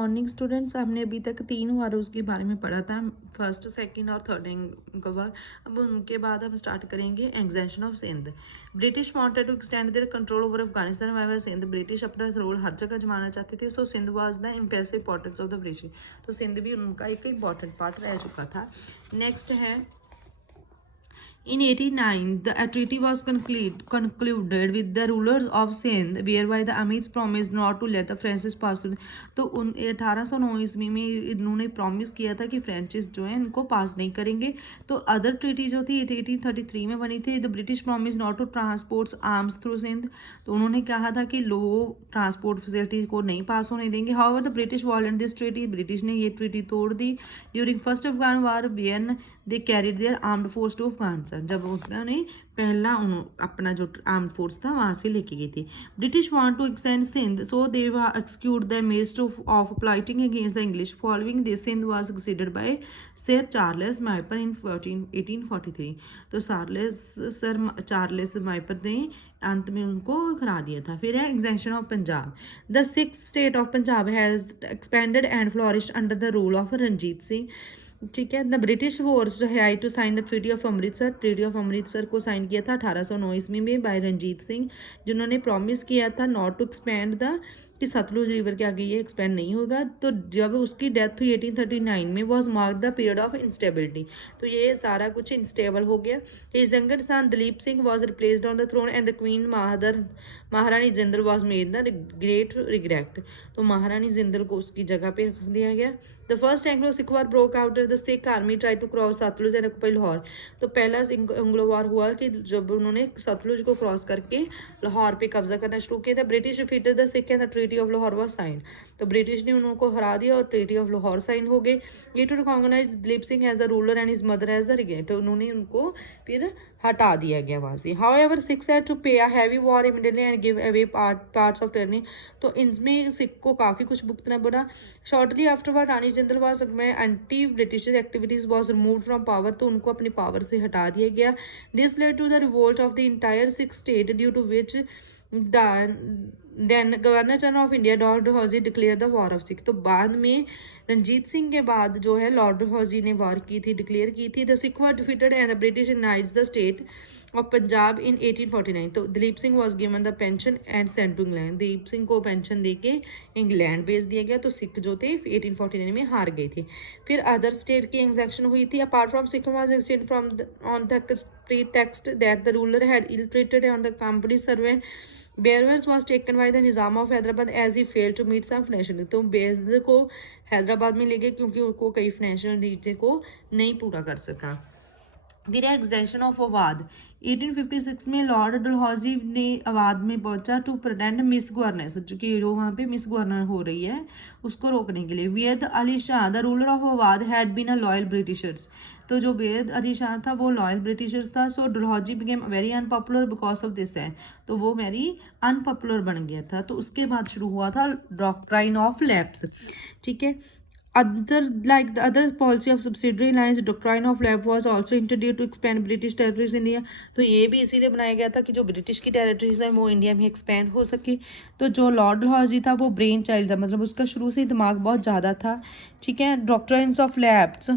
Morning students. हमने अभी तक 3 वारों के बारे में पढ़ा था, फर्स्ट, सेकंड और थर्ड कवर। अब उनके बाद हम स्टार्ट करेंगे annexation of Sindh. British wanted to extend their control over Afghanistan via Sindh. British अपना रोल हर जगह जमाना चाहते थे, so Sindh was the impassive importance of the British. तो सिंध भी उनका एक इंपॉर्टेंट पार्ट रह चुका था। नेक्स्ट है in 89, the treaty was concluded with the rulers of Sindh, whereby the Amirs promised not to let the Francis pass through। तो 1809 ईस्वी में इन्होंने प्रॉमिस किया था कि फ्रेंचिस जो है इनको पास नहीं करेंगे। तो अदर ट्रीटी जो थी 1833 में बनी थी, the British promise not to transport arms through Sindh. तो उन्होंने कहा था कि लो ट्रांसपोर्ट फैसिलिटी को नहीं पास होने देंगे। However the British violent this treaty, British ने ये ट्रीटी तोड़ दी। During first Afghan war being they carried their armed force to Afghanistan. जब उन्होंने पहला अपना जो आर्म्ड फोर्स था वहां से लेके गई थी। British want to extend Sindh, so they execute the mist of plotting against the English. Following this Sindh was succeeded by sir Charles Napier in 1843। तो सर चार्ल्स माइपर ने अंत में उनको हरा दिया था। फिर है annexation of Punjab. The Sikhs state of Punjab has expanded and flourished under the rule of Ranjit Singh. ठीक है। द ब्रिटिश फोर्स जो है to sign the treaty of Amritsar. Treaty of Amritsar को साइन किया था 1809 ईस्वी में बाय रणजीत सिंह, जिन्होंने प्रॉमिस किया था नॉट टू एक्सपेंड द कि सतलुज रिवर के आगे ये एक्सपेंड नहीं होगा। तो जब उसकी डेथ हुई 1839 में, was mark the period of instability. तो ये सारा कुछ इंस्टेबल हो गया। His younger son Dalip Singh was replaced on the throne and the queen Maharani Jindal was made the great regret. तो महारानी जिंदल को उसकी जगह पे रख दिया गया। The first Anglo Sikh war broke out, the Sikh army try to cross Sutlej and occupy Lahore. तो पहला एंग्लो वार हुआ कि जब उन्होंने सतलुज को क्रॉस करके लाहौर पे कब्जा करना शुरू किया था। British defeated the Sikh and the treaty of Lahore was sign. तो ब्रिटिश ने उनको हरा दिया और ट्रीटी ऑफ लाहौर साइन हो गए। ये to recognise Dalip Singh as the ruler and his mother as the regent. तो उन्होंने उनको फिर हटा दिया गया वहां से। However six had to pay a heavy war immediately and give away parts of territory. तो इनमें सिख को काफ़ी कुछ भुगतना पड़ा। Shortly afterward Rani Jindal was में anti British activities was removed from power. तो उनको अपनी पावर से हटा दिया गया। This led to the revolt of the entire Sikh state, due to which then governor general of India lord Dalhousie declare the war of Sikh. तो बाद में रंजीत सिंह के बाद जो है लॉर्ड डलहौजी ने वॉर की थी, डिक्लेयर की थी। The Sikh were defeated and the British unites the state of Punjab in 1849। तो Dalip Singh was given the pension and sent to England. Dalip Singh को पेंशन दे के इंग्लैंड भेज दिया गया। तो सिख जो थे 1849 में हार गए थे। फिर अदर स्टेट की एग्जेक्शन हुई थी। Apart from Sikh was exchange from on the pretext that the ruler had ill-treated on the company servant, Behrwaz was taken by the Nizam of Hyderabad as he failed to meet some financial needs। तो बेहद को हैदराबाद में ले गए क्योंकि उनको कई financial needs को नहीं पूरा कर सका। फिर एग्जेशन ऑफ अवाध। 1856 में लॉर्ड डलहौजी ने अवाध में पहुंचा टू प्रिटेंड मिस गवर्नेंस, कि जो वहाँ पे मिस गवर्नर हो रही है उसको रोकने के लिए। Wajid Ali Shah the ruler of Awadh had been a loyal Britishers. तो जो वेद अली शाह था वो लॉयल ब्रिटिशर्स था। So Dalhousie became very unpopular because of this है। तो वो वेरी अनपॉपुलर बन गया था। तो उसके बाद शुरू हुआ था डॉक्ट्राइन ऑफ लैप्स। ठीक है। Other like the other policy of subsidiary lines, doctrine of left was also introduced to expand British territories in India। तो ये भी इसीलिए बनाया गया था कि जो ब्रिटिश की टेरिटरीज है वो इंडिया में एक्सपेंड हो सके। तो जो लॉर्ड डलहौजी था वो ब्रेन चाइल्ड था, मतलब उसका शुरू से ही दिमाग बहुत ज़्यादा था। ठीक है। Doctrines of lapse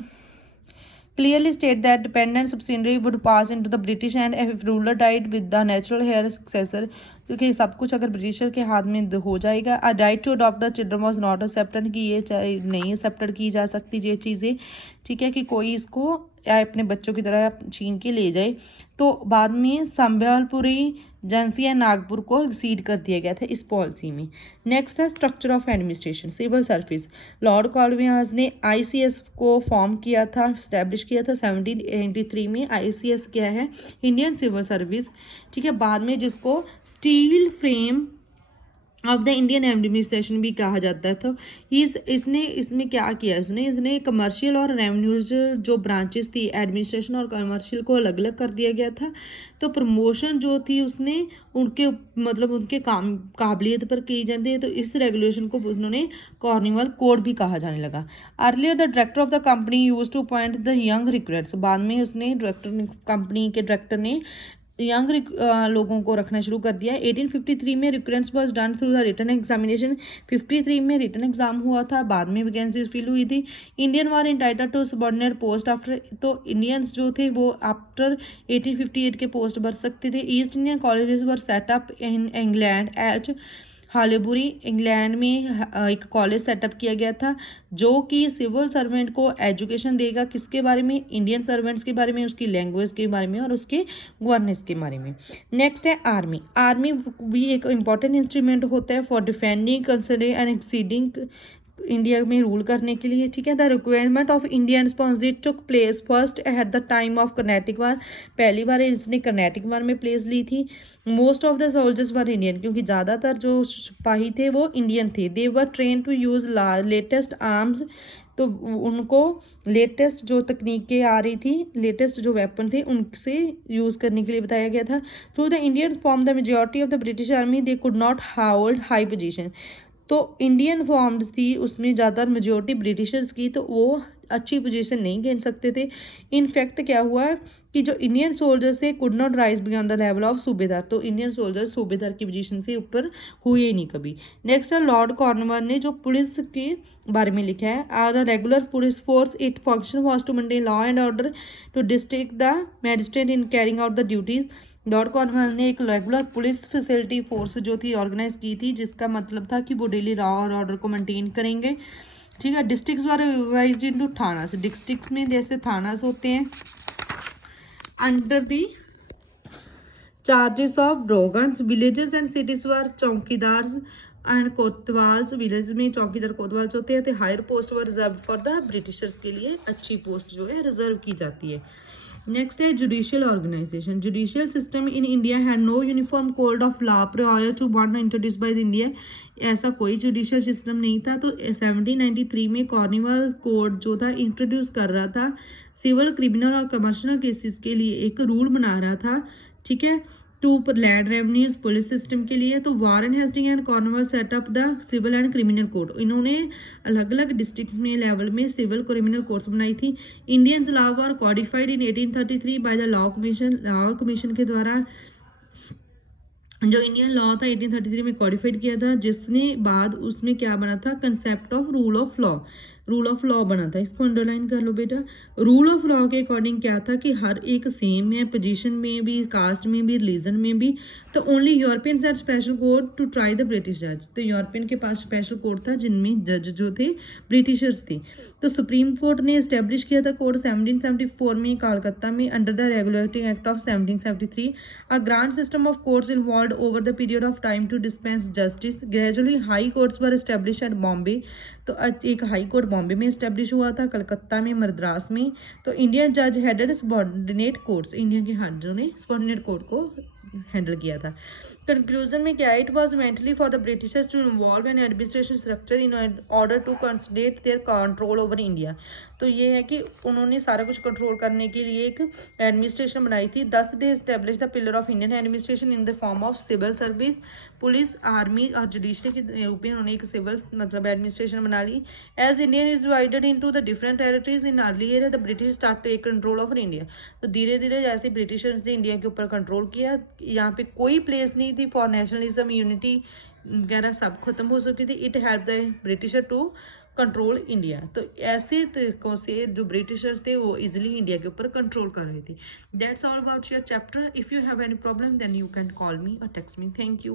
clearly state that dependent subsidiary would pass into the British and if ruler died with the natural heir successor, क्योंकि सब कुछ अगर ब्रिटिशर के हाथ में हो जाएगा। A right to adopt the children was not accepted, कि ये नहीं एक्सेप्टेड की जा सकती ये चीज़ें। ठीक है, कि कोई इसको अपने बच्चों की तरह छीन के ले जाए। तो बाद में संबलपुरी झांसी या नागपुर को सीड कर दिया गया था इस पॉलिसी में। नेक्स्ट है structure of administration civil service. Lord Cornwallis ने आईसीएस को फॉर्म किया था, स्टैब्लिश किया था 1783 में। आईसीएस क्या है? Indian civil service. ठीक है। बाद में जिसको steel frame of the Indian administration भी कहा जाता है। तो इसने इसमें क्या किया, इसने कमर्शियल और रेवेन्यूज जो ब्रांचेस थी एडमिनिस्ट्रेशन और कमर्शियल को अलग अलग कर दिया गया था। तो प्रमोशन जो थी उसने उनके मतलब उनके काम काबिलियत पर की जाती है। तो इस रेगुलेशन को उन्होंने कॉर्निवल कोड भी कहा जाने लगा। Earlier the director of the company use to appoint the young recruits. बाद में उसने डायरेक्टर कंपनी के डायरेक्टर ने यंग लोगों को रखना शुरू कर दिया। 1853 में recruitment was done through the written examination. 53 में रिटन एग्जाम हुआ था, बाद में वैकेंसीज फिल हुई थी। Indian were entitled to subordinate post after, तो इंडियंस जो थे वो आफ्टर 1858 के पोस्ट भर सकते थे। East Indian colleges were set up in England at Haileybury, England में एक कॉलेज सेटअप किया गया था जो कि सिविल सर्वेंट को एजुकेशन देगा, किसके बारे में, इंडियन सर्वेंट्स के बारे में, उसकी लैंग्वेज के बारे में और उसके गवर्नेंस के बारे में। नेक्स्ट है आर्मी। आर्मी भी एक इंपॉर्टेंट इंस्ट्रूमेंट होता है for defending considering and exceeding, India में रूल करने के लिए, ठीक है। The requirement of Indian sponsorship took place first at the time of Carnatic war, पहली बार इसने कर्नाटिक वार में प्लेस ली थी। Most of the soldiers were Indian, क्योंकि ज़्यादातर जो सिपाही थे वो इंडियन थे। They were train to use latest arms, तो उनको लेटेस्ट जो तकनीकें आ रही थी, लेटेस्ट जो वेपन थे उनसे यूज़ करने के लिए बताया गया था। Through the Indian form the majority of the British army they could not hold high position, तो इंडियन फॉर्म्स थी उसमें ज़्यादातर मेजोरिटी ब्रिटिशर्स की, तो वो अच्छी पोजीशन नहीं खेल सकते थे। इनफैक्ट क्या हुआ कि जो इंडियन सोल्जर्स थे could not rise beyond the level of सूबेदार, तो इंडियन सोल्जर सूबेदार की पोजीशन से ऊपर हुए ही नहीं कभी। नेक्स्ट है लॉर्ड कॉर्नवालिस ने जो पुलिस के बारे में लिखा है, are regular police force, it function was to maintain law and order to district the magistrate in carrying out the duties. Lord Cornwallis ने एक रेगुलर पुलिस फैसिलिटी फोर्स जो थी ऑर्गेनाइज की थी, जिसका मतलब था कि वो डेली लॉ और ऑर्डर को मेंटेन करेंगे, ठीक है। Districts were organized into thanas, districts में जैसे थानास होते हैं, under the charges of darogas. Villages and cities were chowkidars and kotwals, village में चौकीदार कोतवाल्स होते हैं। तो higher post were reserve for the britishers, के लिए अच्छी पोस्ट जो है रिजर्व की जाती है। नेक्स्ट है judicial organisation. Judicial system in India had no uniform code of law prior to one introduce by India, ऐसा कोई जुडिशियल सिस्टम नहीं था। तो 1793 में कॉर्निवाल कोड जो था इंट्रोड्यूस कर रहा था, सिविल, क्रिमिनल और कमर्शियल केसेस के लिए एक रूल बना रहा था, ठीक है, to land revenues police system के लिए। तो Warren Hasting and Cornwall set up the civil and criminal code, इन्होंने अलग अलग डिस्ट्रिक्ट्स में लेवल में सिविल क्रिमिनल कोड्स बनाई थी। Indians law were codified in 1833 by the law commission, law commission के द्वारा जो इंडियन लॉ था 1833 में कॉडिफाइड किया था, जिसने बाद उसमें क्या बना था, concept of rule of law, rule of law बना था। इसको अंडरलाइन कर लो बेटा। रूल ऑफ लॉ के अकॉर्डिंग क्या था कि हर एक सेम है, पोजीशन में भी, कास्ट में भी, रिलीजन में भी। तो only European had special code to try the British जज, तो यूरोपियन के पास स्पेशल कोड था जिनमें जज जो थे ब्रिटिशर्स थे। तो सुप्रीम कोर्ट ने इस्टेब्लिश किया था कोड 1774 में कलकत्ता में under the regulating act of 1773। A grand system of courts involve over the period of time to dispense justice. Gradually high courts were establish at Bombay, तो एक हाई कोर्ट बॉम्बे में establish हुआ था, कलकत्ता में, मद्रास में। तो इंडियन जज हेडेड सबॉर्डिनेट कोर्ट्स, इंडिया के जजों ने सबॉर्डिनेट कोर्ट को हैंडल किया था। कंक्लूजन में क्या, it was mentally for the Britishers to involve an administration structure in order to consolidate their control over India. तो ये है कि उन्होंने सारा कुछ कंट्रोल करने के लिए एक एडमिनिस्ट्रेशन बनाई थी। Thus they establish the pillar of Indian administration in the form of civil service, police, army और जुडिशरी के रूप में उन्होंने एक सिविल मतलब एडमिनिस्ट्रेशन बना ली। As Indian is divided into the different territories in early year the British start take control over India. तो धीरे धीरे जैसे ब्रिटिशर्स ने इंडिया के ऊपर कंट्रोल किया, यहाँ पे कोई प्लेस नहीं थी फॉर नेशनलिज्म, यूनिटी वगैरह सब खत्म हो चुकी थी। It help the Britisher to control India. तो ऐसे तरीकों से जो ब्रिटिशर्स थे वो इजिली इंडिया के ऊपर कंट्रोल कर रहे थे। That's all about your chapter. If you have any problem then you can call me or text me. Thank you.